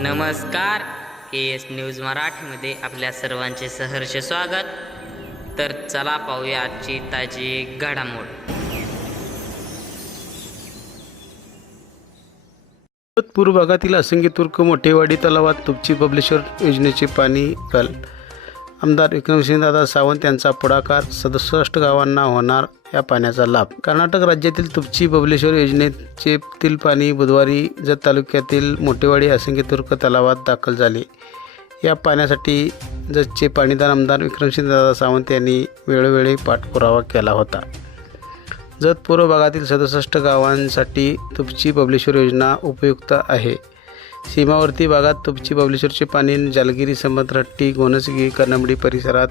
नमस्कार के S news मराठीमध्ये आपल्या सर्वांचे सहर्ष स्वागत. तर चला पाहूया आजची ताजी घडामोड. पूर्व भागातील असंख्य तुर्क मोठेवाडी तलावात तुपची पब्लिशर योजनेचे पाणी काल आमदार विक्रमसिंहदादा सावंत यांचा पुढाकार सदुसष्ट गावांना होणार या पाण्याचा लाभ. कर्नाटक राज्यातील तुपची बबलेश्वर योजनेचे तील पाणी बुधवारी जत तालुक्यातील मोठेवाडी असंख्य तुर्क तलावात दाखल झाले. या पाण्यासाठी जतचे पाणीदार आमदार विक्रमसिंहदादा सावंत यांनी वेळोवेळी पाठपुरावा केला होता. जत पूर्व भागातील सदुसष्ट गावांसाठी तुपची बबलेश्वर योजना उपयुक्त आहे. सीमावर्ती भागात तुपची बबलेश्वरचे पाणी जालगिरी समुद्रहट्टी गोनसगी कन्नमडी परिसरात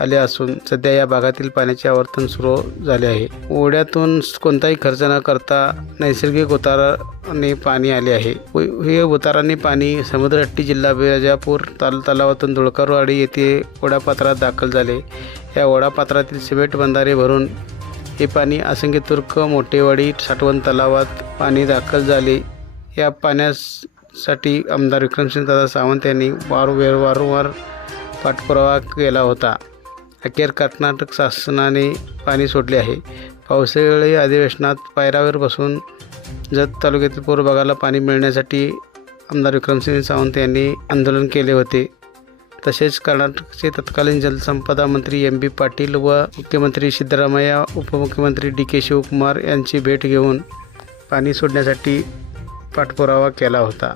आले असून सध्या या भागातील पाण्याचे आवर्तन सुरू झाले आहे. ओढ्यातून कोणताही खर्च न करता नैसर्गिक उताराने पाणी आले आहे. हे उताराने पाणी समुद्रहट्टी जिल्हा बिराजापूर ताल तलावातून धुळकरवाडी येथे ओढापात्रात दाखल झाले. या ओढापात्रातील सिमेंट बंधारे भरून हे पाणी असंख्य तुर्क मोठेवाडी साठवण तलावात पाणी दाखल झाले. या पाण्यास साठी आमदार विक्रमसिंहदादा सावंत यांनी वारंवार वारंवार पाठपुरावा केला होता. अखेर कर्नाटक शासनाने पाणी सोडले आहे. पावसाळी अधिवेशनात पायऱ्यावर बसून जत तालुक्यातील पूर्व भागाला पाणी मिळण्यासाठी आमदार विक्रमसिंह सावंत यांनी आंदोलन केले होते. तसेच कर्नाटकचे तत्कालीन जलसंपदा मंत्री एम बी पाटील व मुख्यमंत्री सिद्धरामय्या उपमुख्यमंत्री डी के शिवकुमार यांची भेट घेऊन पाणी सोडण्यासाठी पाठपुरावा केला होता.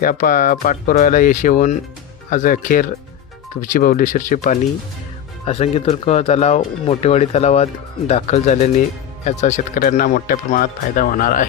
त्या पा पाठपुराव्याला यश येऊन आज अखेर तुपची बबलेश्वरचे पाणी असंख्य तुर्क तलाव मोठेवाडी तलावात दाखल झाल्याने याचा शेतकऱ्यांना मोठ्या प्रमाणात फायदा होणार आहे.